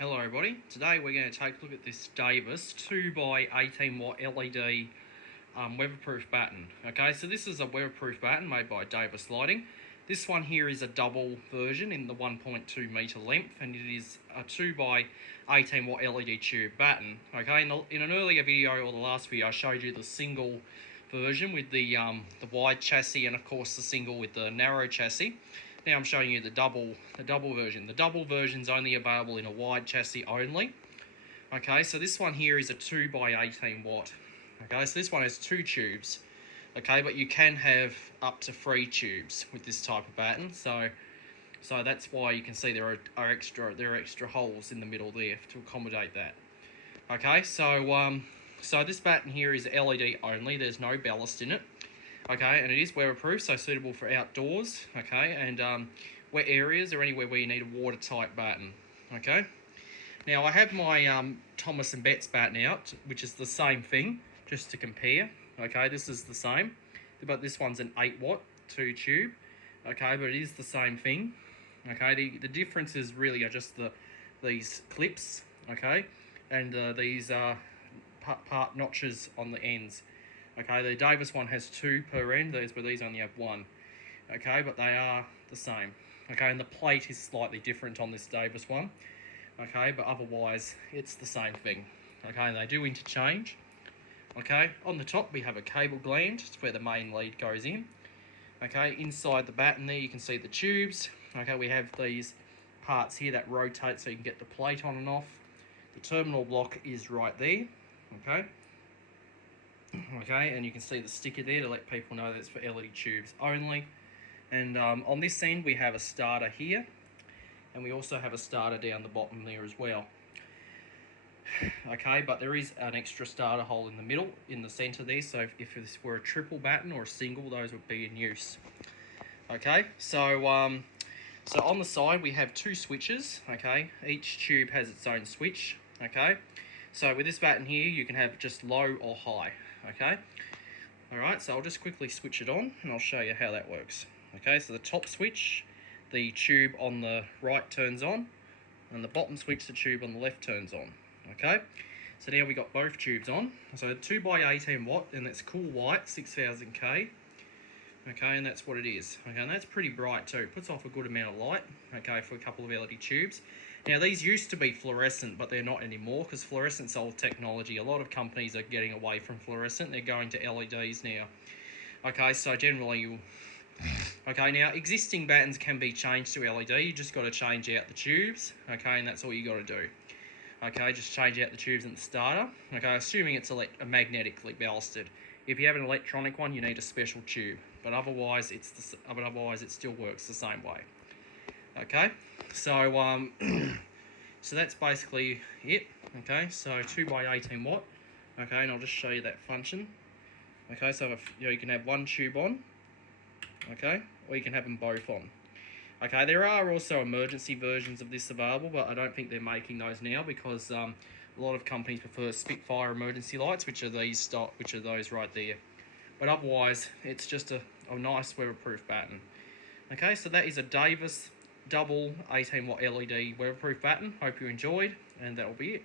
Hello everybody, today we're going to take a look at this Davis 2x18 watt LED weatherproof batten. Okay, so this is a weatherproof batten made by Davis Lighting. This one here is a double version in the 1.2 meter length, and it is a 2x18 watt LED tube batten. Okay, in an earlier video, or the last video, I showed you the single version with the wide chassis, and of course the single with the narrow chassis. Now I'm showing you the double version. The double version is only available in a wide chassis only. Okay, so this one here is a 2x18 watt. Okay, so this one has 2 tubes. Okay, but you can have up to 3 tubes with this type of batten. So that's why you can see there are extra holes in the middle there to accommodate that. Okay, so this batten here is LED only. There's no ballast in it. Okay, and it is weatherproof, so suitable for outdoors, okay, and wet areas or anywhere where you need a watertight batten, okay. Now, I have my Thomas & Betts batten out, which is the same thing, just to compare, okay. This is the same, but this one's an 8 watt 2 tube, okay, but it is the same thing, okay. The difference is really just these clips, okay, and these part notches on the ends. Okay, the Davis one has 2 per end, but these only have 1. Okay, but they are the same. Okay, and the plate is slightly different on this Davis one. Okay, but otherwise it's the same thing. Okay, and they do interchange. Okay, on the top we have a cable gland. It's where the main lead goes in. Okay, inside the batten there you can see the tubes. Okay, we have these parts here that rotate so you can get the plate on and off. The terminal block is right there. Okay. Okay, and you can see the sticker there to let people know that it's for LED tubes only. And on this end we have a starter here, and we also have a starter down the bottom there as well. Okay, but there is an extra starter hole in the middle, in the center there, so if this were a triple batten or a single, those would be in use. Okay, so on the side we have 2 switches. Okay, each tube has its own switch. Okay, so with this batten here you can have just low or high. Okay, alright, so I'll just quickly switch it on and I'll show you how that works. Okay, so the top switch, the tube on the right turns on, and the bottom switch, the tube on the left turns on. Okay, so now we got both tubes on. So 2x18 watt, and that's cool white, 6000K. Okay, and that's what it is. Okay, and that's pretty bright too. It puts off a good amount of light, okay, for a couple of LED tubes. Now, these used to be fluorescent, but they're not anymore, because fluorescent's old technology. A lot of companies are getting away from fluorescent. They're going to LEDs now. Okay, so generally okay, now existing battens can be changed to LED. You just got to change out the tubes, okay, and that's all you got to do. Okay, just change out the tubes and the starter. Okay, assuming it's magnetically ballasted. If you have an electronic one, you need a special tube, but otherwise it still works the same way. Okay, so so that's basically it. Okay, so 2x18 watt. Okay, and I'll just show you that function. Okay, so if you can have one tube on, okay, or you can have them both on. Okay, there are also emergency versions of this available, but I don't think they're making those now because a lot of companies prefer Spitfire emergency lights, which are those right there. But otherwise, it's just a nice weatherproof batten. Okay, so that is a Davis double 18 watt LED weatherproof batten. Hope you enjoyed, and that will be it.